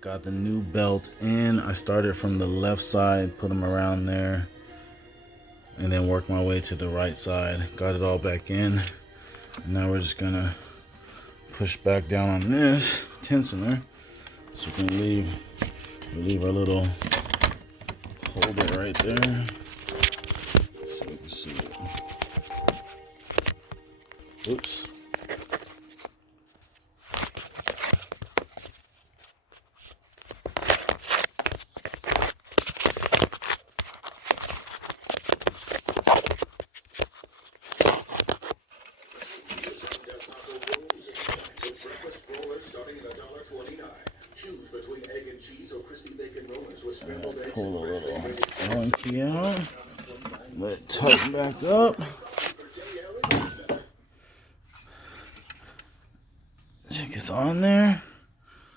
got the new belt in. I started from the left side, put them around there, and then worked my way to the right side. Got it all back in. And now we're just gonna push back down on this tensioner so we can leave our little holder right there so you can see it. Oops. Pull a little Allen key out. Let it tighten back up. Check it's on there.